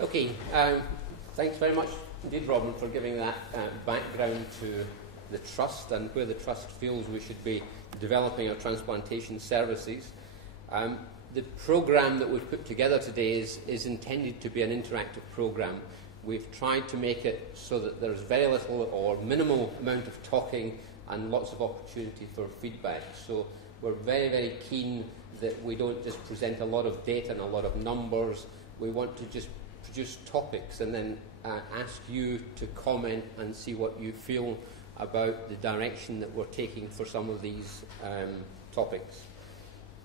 Okay, thanks very much indeed, Robin, for giving that background to the Trust and where the Trust feels we should be developing our transplantation services. The programme that we've put together today is intended to be an interactive programme. We've tried to make it so that there's very little or minimal amount of talking and lots of opportunity for feedback. So we're very, very keen that we don't just present a lot of data and a lot of numbers. We want to just produce topics and then ask you to comment and see what you feel about the direction that we're taking for some of these topics.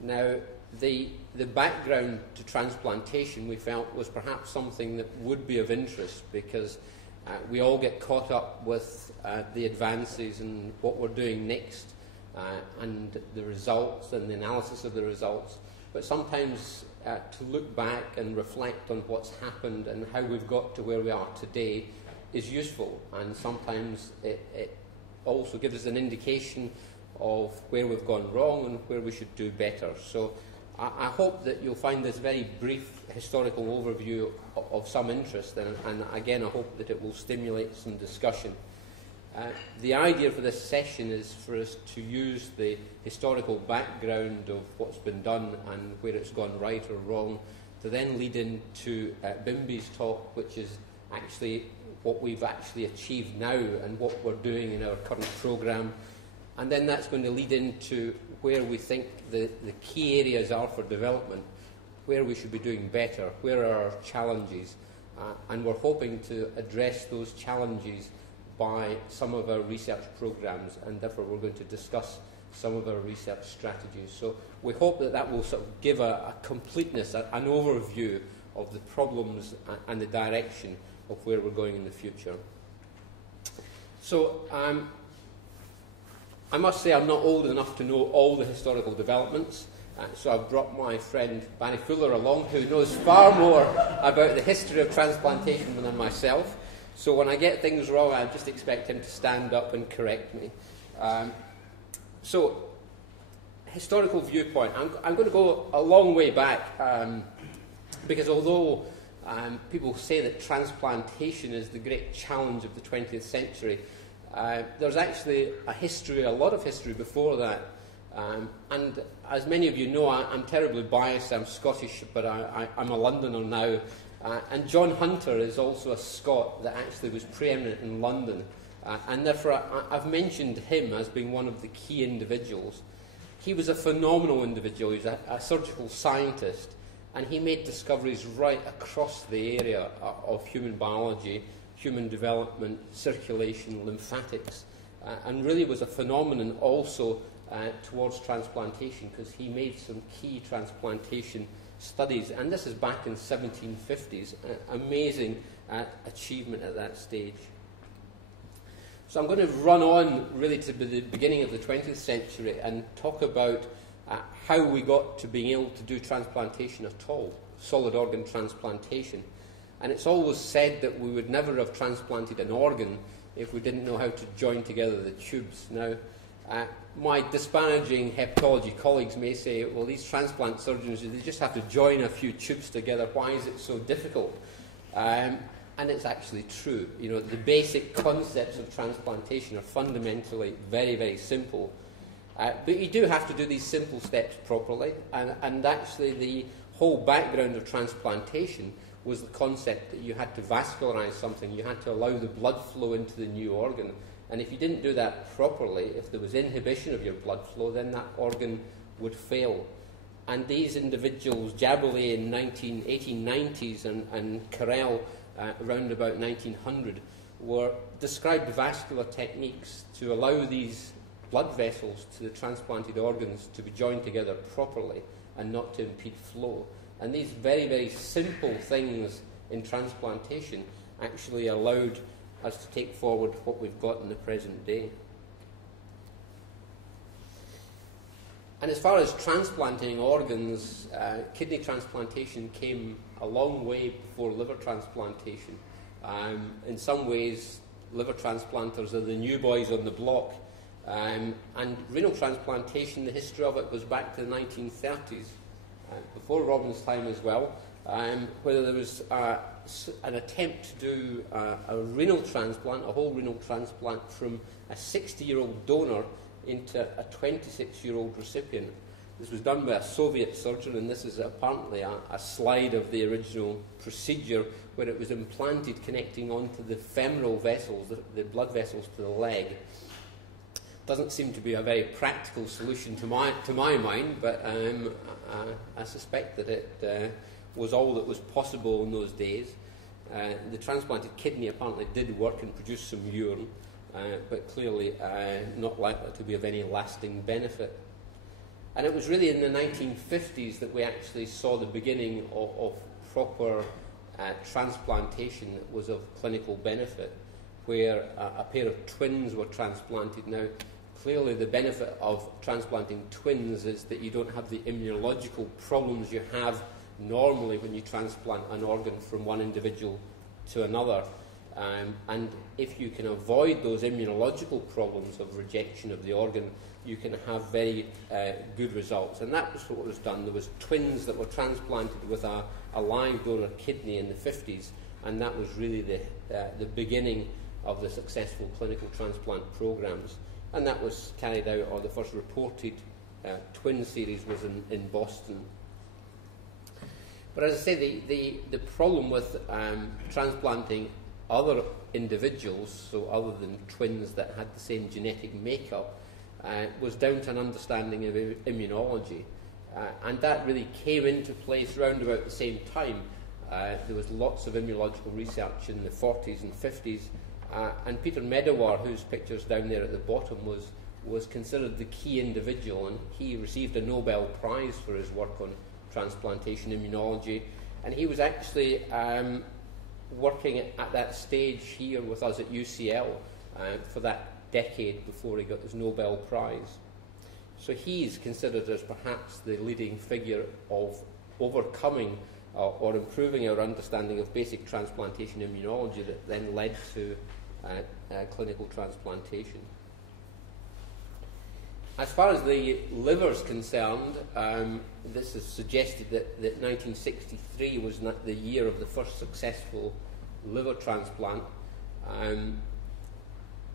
Now, the background to transplantation we felt was perhaps something that would be of interest because we all get caught up with the advances and what we're doing next and the results and the analysis of the results. But sometimes to look back and reflect on what's happened and how we've got to where we are today is useful, and sometimes it also gives us an indication of where we've gone wrong and where we should do better. So I hope that you'll find this very brief historical overview of some interest, and again I hope that it will stimulate some discussion. The idea for this session is for us to use the historical background of what's been done and where it's gone right or wrong to then lead into Bimbi's talk, which is actually what we've actually achieved now and what we're doing in our current programme. And then that's going to lead into where we think the key areas are for development, where we should be doing better, where are our challenges, and we're hoping to address those challenges by some of our research programmes, and therefore we're going to discuss some of our research strategies. So we hope that that will sort of give a completeness, an overview of the problems and the direction of where we're going in the future. So I must say I'm not old enough to know all the historical developments, so I've brought my friend Barry Fuller along, who knows far more about the history of transplantation than myself. So when I get things wrong, I just expect him to stand up and correct me. So, historical viewpoint. I'm going to go a long way back, because although people say that transplantation is the great challenge of the 20th century, there's actually a lot of history before that. And as many of you know, I'm terribly biased. I'm Scottish, but I'm a Londoner now. And John Hunter is also a Scot that actually was preeminent in London. And therefore, I've mentioned him as being one of the key individuals. He was a phenomenal individual. He was a surgical scientist. And he made discoveries right across the area of human biology, human development, circulation, lymphatics. And really was a phenomenon also towards transplantation, because he made some key transplantation studies, and this is back in the 1750s. Amazing achievement at that stage. So I'm going to run on really to the beginning of the 20th century and talk about how we got to being able to do transplantation at all, solid organ transplantation. And it's always said that we would never have transplanted an organ if we didn't know how to join together the tubes. Now, my disparaging hepatology colleagues may say, well, these transplant surgeons, they just have to join a few tubes together. Why is it so difficult? And it's actually true. You know, the basic concepts of transplantation are fundamentally very, very simple. But you do have to do these simple steps properly. And actually the whole background of transplantation was the concept that you had to vascularize something. You had to allow the blood flow into the new organ. And if you didn't do that properly, if there was inhibition of your blood flow, then that organ would fail. And these individuals, Jaboulet in 1890s and Carrel around about 1900, described vascular techniques to allow these blood vessels to the transplanted organs to be joined together properly and not to impede flow. And these very, very simple things in transplantation actually allowed us to take forward what we've got in the present day. And as far as transplanting organs, kidney transplantation came a long way before liver transplantation. In some ways, liver transplanters are the new boys on the block. And renal transplantation, the history of it goes back to the 1930s, before Robin's time as well. whether there was an attempt to do a renal transplant, a whole renal transplant from a 60-year-old donor into a 26-year-old recipient. This was done by a Soviet surgeon, and this is apparently a slide of the original procedure where it was implanted connecting onto the femoral vessels, the blood vessels to the leg. Doesn't seem to be a very practical solution to my mind, but I suspect that it was all that was possible in those days. The transplanted kidney apparently did work and produce some urine, but clearly not likely to be of any lasting benefit. And it was really in the 1950s that we actually saw the beginning of proper transplantation that was of clinical benefit, where a pair of twins were transplanted. Now, clearly the benefit of transplanting twins is that you don't have the immunological problems you have normally when you transplant an organ from one individual to another. And if you can avoid those immunological problems of rejection of the organ, you can have very good results. And that was what was done. There was twins that were transplanted with a live donor kidney in the 50s, and that was really the beginning of the successful clinical transplant programs. And that was carried out, or the first reported twin series was in Boston. But as I say, the problem with transplanting other individuals, so other than twins that had the same genetic makeup, was down to an understanding of immunology. And that really came into place round about the same time. There was lots of immunological research in the 40s and 50s, and Peter Medawar, whose picture's down there at the bottom, was considered the key individual, and he received a Nobel Prize for his work on transplantation immunology. And he was actually working at that stage here with us at UCL for that decade before he got his Nobel Prize. So he's considered as perhaps the leading figure of overcoming or improving our understanding of basic transplantation immunology that then led to clinical transplantation. As far as the liver is concerned, this is suggested that 1963 was not the year of the first successful liver transplant.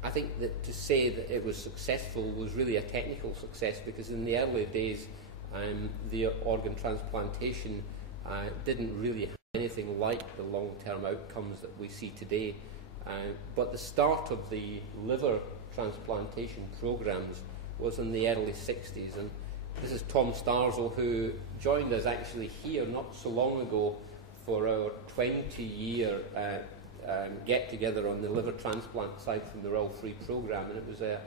I think that to say that it was successful was really a technical success, because in the early days the organ transplantation didn't really have anything like the long-term outcomes that we see today. But the start of the liver transplantation programs was in the early 60s, and this is Tom Starzl, who joined us actually here not so long ago for our 20-year get-together on the liver transplant side from the Royal Free Programme, and it was a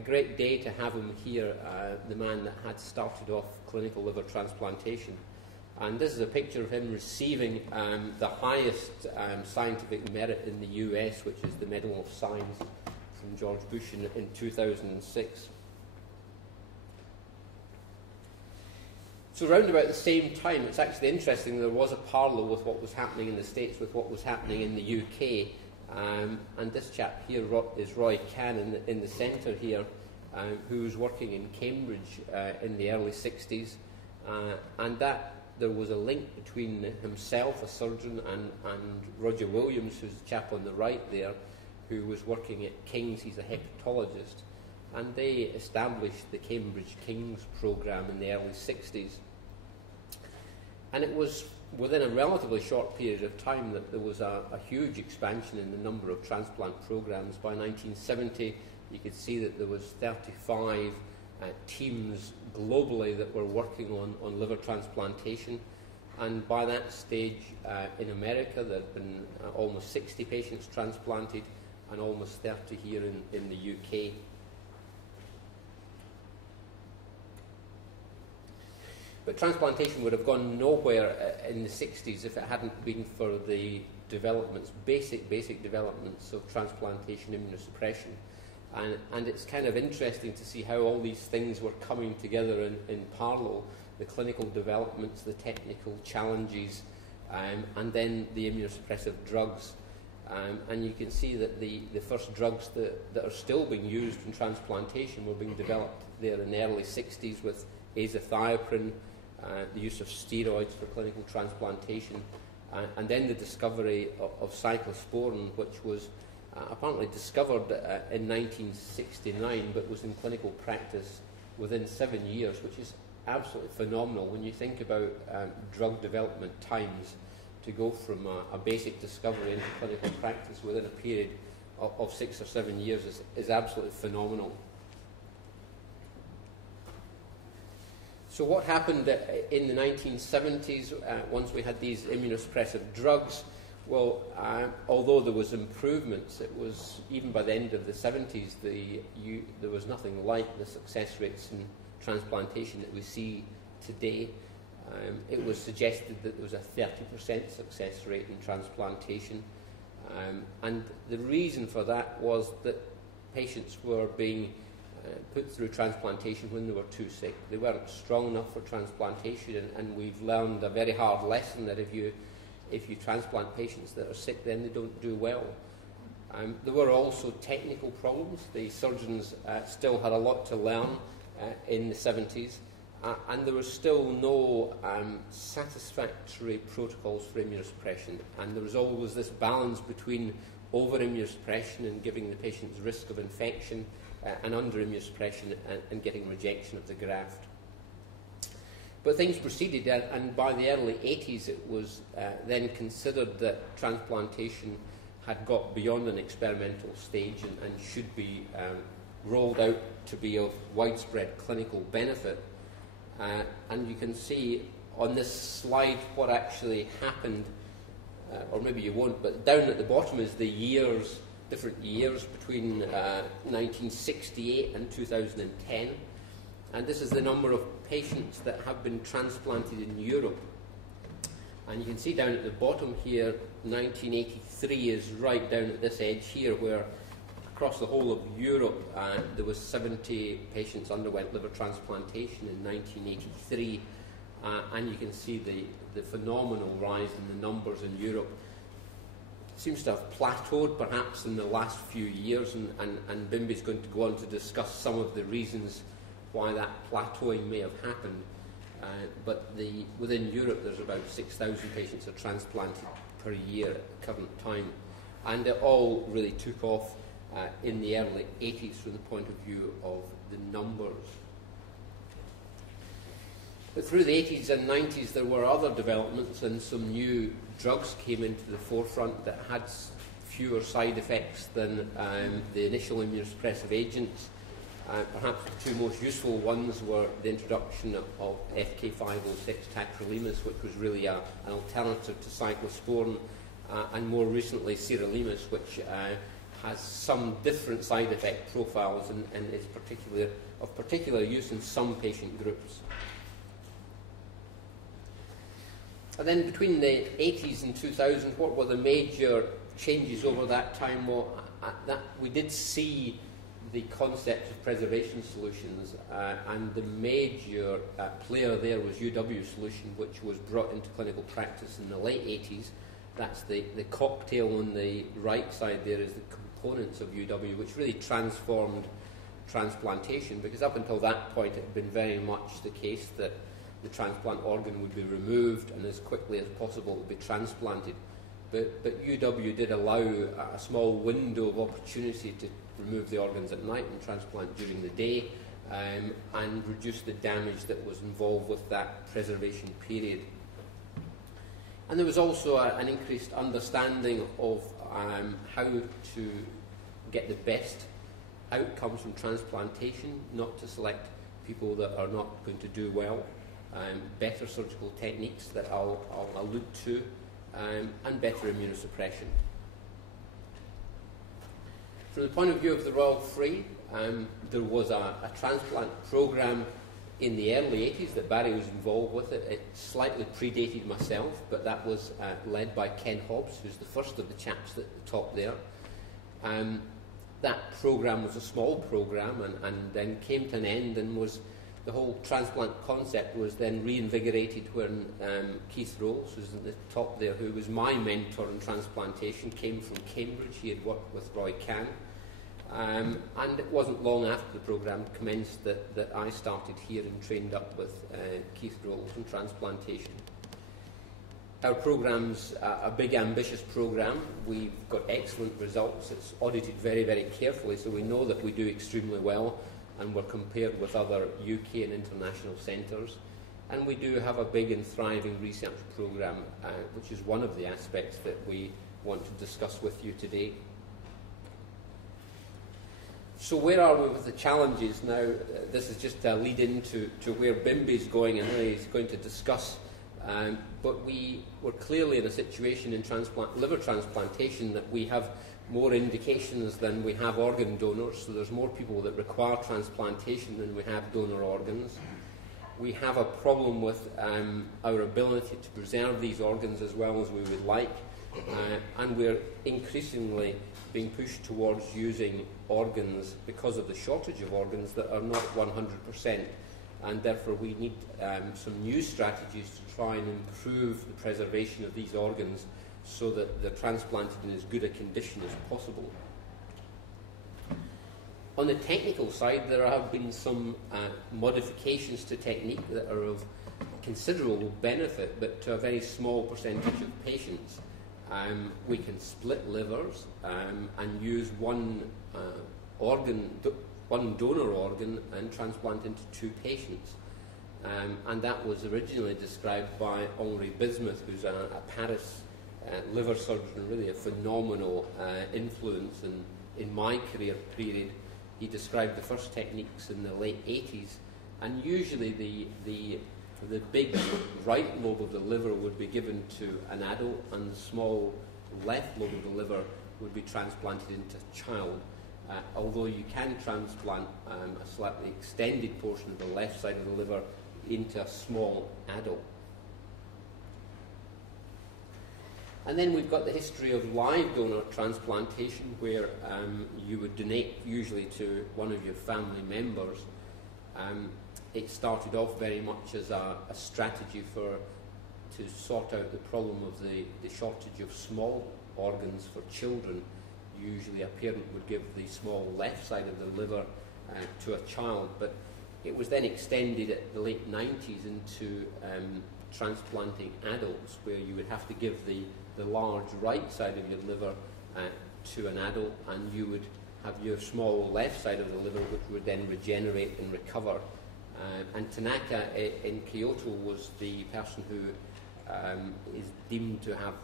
great day to have him here, the man that had started off clinical liver transplantation. And this is a picture of him receiving the highest scientific merit in the US, which is the Medal of Science from George Bush in 2006. So around about the same time, it's actually interesting, there was a parallel with what was happening in the States with what was happening in the UK. And this chap here is Roy Cannon in the centre here, who was working in Cambridge in the early 60s. And that there was a link between himself, a surgeon, and Roger Williams, who's the chap on the right there, who was working at King's. He's a hepatologist. And they established the Cambridge King's programme in the early 60s. And it was within a relatively short period of time that there was a huge expansion in the number of transplant programmes. By 1970, you could see that there was 35 teams globally that were working on liver transplantation. And by that stage, in America, there had been almost 60 patients transplanted, and almost 30 here in the UK. But transplantation would have gone nowhere in the 60s if it hadn't been for the developments, basic developments of transplantation immunosuppression. And it's kind of interesting to see how all these things were coming together in parallel, the clinical developments, the technical challenges, and then the immunosuppressive drugs. And you can see that the first drugs that are still being used in transplantation were being developed there in the early 60s with azathioprine, the use of steroids for clinical transplantation, and then the discovery of cyclosporin, which was apparently discovered in 1969, but was in clinical practice within 7 years, which is absolutely phenomenal when you think about drug development times. To go from a basic discovery into clinical practice within a period of 6 or 7 years is absolutely phenomenal. So what happened in the 1970s once we had these immunosuppressive drugs? Well, although there was improvements, it was even by the end of the 70s there was nothing like the success rates in transplantation that we see today. It was suggested that there was a 30% success rate in transplantation, and the reason for that was that patients were being put through transplantation when they were too sick. They weren't strong enough for transplantation, and we've learned a very hard lesson that if you transplant patients that are sick, then they don't do well. There were also technical problems. The surgeons still had a lot to learn in the 70s. And there was still no satisfactory protocols for immunosuppression, and there was always this balance between over-immunosuppression and giving the patients risk of infection, and under-immunosuppression and getting rejection of the graft. But things proceeded, and by the early 80s it was then considered that transplantation had got beyond an experimental stage and should be rolled out to be of widespread clinical benefit. And you can see on this slide what actually happened, or maybe you won't, but down at the bottom is the years, different years between 1968 and 2010. And this is the number of patients that have been transplanted in Europe. And you can see down at the bottom here, 1983 is right down at this edge here, where across the whole of Europe, there was 70 patients underwent liver transplantation in 1983, and you can see the phenomenal rise in the numbers in Europe. It seems to have plateaued perhaps in the last few years, and Bimbi's going to go on to discuss some of the reasons why that plateauing may have happened. But within Europe, there's about 6,000 patients are transplanted per year at the current time, and it all really took off in the early 80s from the point of view of the numbers. But through the 80s and 90s there were other developments, and some new drugs came into the forefront that had fewer side effects than the initial immunosuppressive agents. Perhaps the two most useful ones were the introduction of FK506 tacrolimus, which was really an alternative to cyclosporin, and more recently sirolimus, which has some different side effect profiles and is of particular use in some patient groups. And then between the 80s and 2000, what were the major changes over that time? Well, we did see the concept of preservation solutions, and the major player there was UW Solution, which was brought into clinical practice in the late 80s. That's the cocktail on the right side there is the components of UW, which really transformed transplantation, because up until that point it had been very much the case that the transplant organ would be removed and as quickly as possible would be transplanted. But UW did allow a small window of opportunity to remove the organs at night and transplant during the day, and reduce the damage that was involved with that preservation period. And there was also an increased understanding of how to get the best outcomes from transplantation, not to select people that are not going to do well, better surgical techniques that I'll allude to, and better immunosuppression. From the point of view of the Royal Free, there was a transplant programme in the early 80s that Barry was involved with. It slightly predated myself, but that was led by Ken Hobbs, who's the first of the chaps at the top there. That programme was a small programme and then came to an end, and the whole transplant concept was then reinvigorated when Keith Rolls, who's at the top there, who was my mentor in transplantation, came from Cambridge. He had worked with Roy Kahn. And it wasn't long after the programme commenced that I started here and trained up with Keith Rolls in transplantation. Our programme's a big, ambitious programme. We've got excellent results. It's audited very, very carefully, so we know that we do extremely well, and we're compared with other UK and international centres. And we do have a big and thriving research programme, which is one of the aspects that we want to discuss with you today. So where are we with the challenges now? This is just a lead into where Bimby's going, and really he's going to discuss. But we're clearly in a situation in liver transplantation that we have more indications than we have organ donors. So there's more people that require transplantation than we have donor organs. We have a problem with our ability to preserve these organs as well as we would like. And we're increasingly being pushed towards using organs because of the shortage of organs that are not 100%. And therefore we need some new strategies to try and improve the preservation of these organs so that they're transplanted in as good a condition as possible. On the technical side, there have been some modifications to technique that are of considerable benefit, but to a very small percentage of patients. We can split livers and use one donor organ and transplant into two patients. And that was originally described by Henri Bismuth, who's a Paris liver surgeon, really a phenomenal influence in my career period. He described the first techniques in the late 80s, and usually the big right lobe of the liver would be given to an adult, and the small left lobe of the liver would be transplanted into a child. Although you can transplant a slightly extended portion of the left side of the liver into a small adult. And then we've got the history of live donor transplantation, where you would donate usually to one of your family members. It started off very much as a strategy to sort out the problem of the shortage of small organs for children. Usually a parent would give the small left side of the liver to a child, but it was then extended at the late 90s into transplanting adults, where you would have to give the large right side of your liver to an adult, and you would have your small left side of the liver, which would then regenerate and recover. And Tanaka in Kyoto was the person who is deemed to have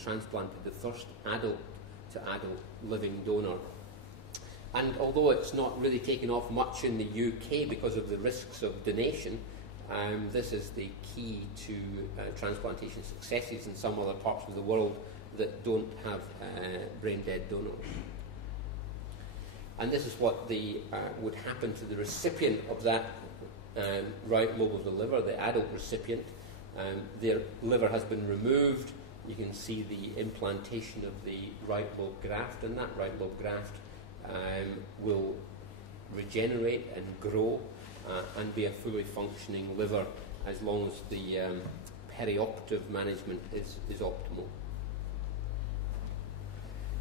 transplanted the first adult-to-adult living donor. And although it's not really taken off much in the UK because of the risks of donation, this is the key to transplantation successes in some other parts of the world that don't have brain-dead donors. And this is what would happen to the recipient of that right lobe of the liver, the adult recipient. Their liver has been removed. You can see the implantation of the right lobe graft, and that right lobe graft will regenerate and grow and be a fully functioning liver as long as the perioperative management is optimal.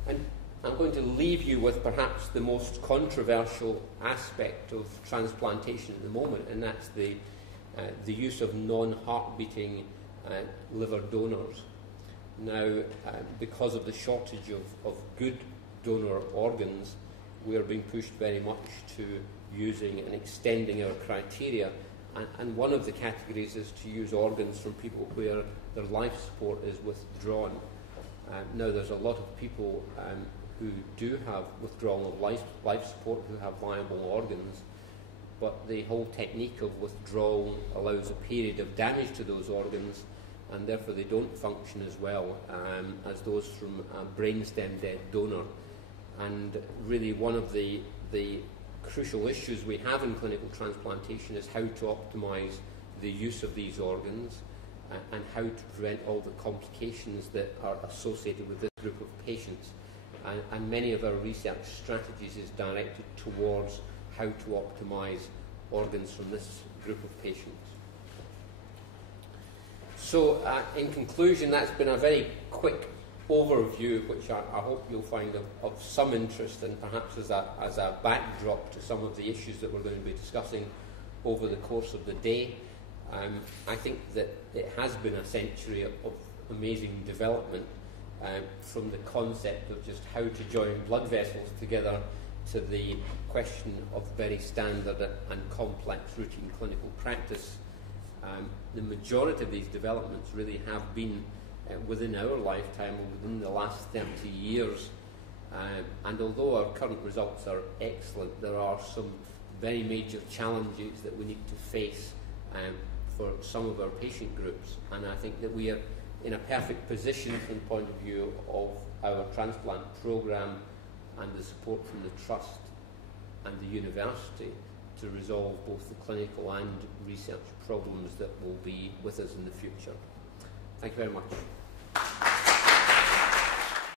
And I'm going to leave you with perhaps the most controversial aspect of transplantation at the moment, and that's the use of non-heart-beating liver donors. Now, because of the shortage of good donor organs, we are being pushed very much to using and extending our criteria, and one of the categories is to use organs from people where their life support is withdrawn. Now, there's a lot of people who do have withdrawal of life support who have viable organs, but the whole technique of withdrawal allows a period of damage to those organs, and therefore they don't function as well as those from a brainstem dead donor. And really one of the crucial issues we have in clinical transplantation is how to optimise the use of these organs and how to prevent all the complications that are associated with this group of patients. And many of our research strategies is directed towards how to optimise organs from this group of patients. So in conclusion, that's been a very quick overview, which I hope you'll find of some interest, and perhaps as a backdrop to some of the issues that we're going to be discussing over the course of the day. I think that it has been a century of amazing development, from the concept of just how to join blood vessels together to the question of very standard and complex routine clinical practice. The majority of these developments really have been within our lifetime, within the last 30 years. And although our current results are excellent, there are some very major challenges that we need to face for some of our patient groups. And I think that we are in a perfect position from the point of view of our transplant programme and the support from the Trust and the university to resolve both the clinical and research problems that will be with us in the future. Thank you very much.